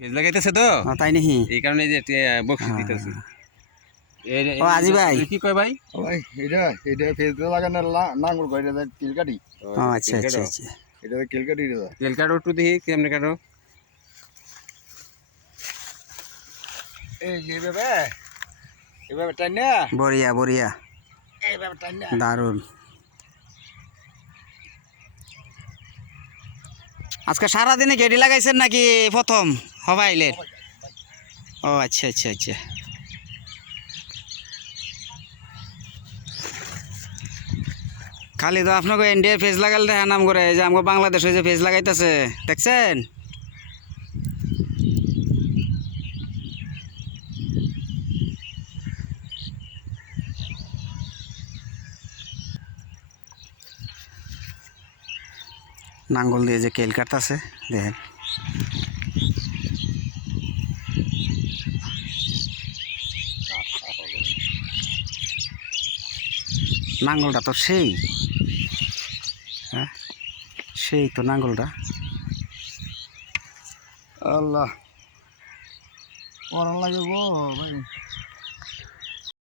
Phase লাগাইতেছে তো তাই নাকি এই কারণে যে বকশিস দিতেছি। ও আজি ভাই কি কয় ভাই? ভাই এটা ফেজ লাগানো নাঙ্গল কয় এটা কিল কাটি। ও আচ্ছা আচ্ছা আচ্ছা এটা কিল কাটি এটা। তেল কাটো একটু দেখি কেমনে কাটো। এই এভাবে টান না, বড়িয়া বড়িয়া এইভাবে টান না। দারুণ। আজকে সারাদিনে গেডি লাগাইছেন নাকি প্রথম হবাইলের? ও আচ্ছা আচ্ছা আচ্ছা। খালি তো আপনাকে ইন্ডিয়ার ফেজ লাগালে দেখা নাম করে যে আমাকে বাংলাদেশে যে ফেজ লাগাইতেছে দেখছেন? নাঙ্গল দিয়ে যে কেল কাটতেছে দেখেন। নাঙ্গলটা তো সেই, হ্যাঁ সেই তো নাঙ্গলটা। আল্লাহ, পড়া লাগে গো ভাই।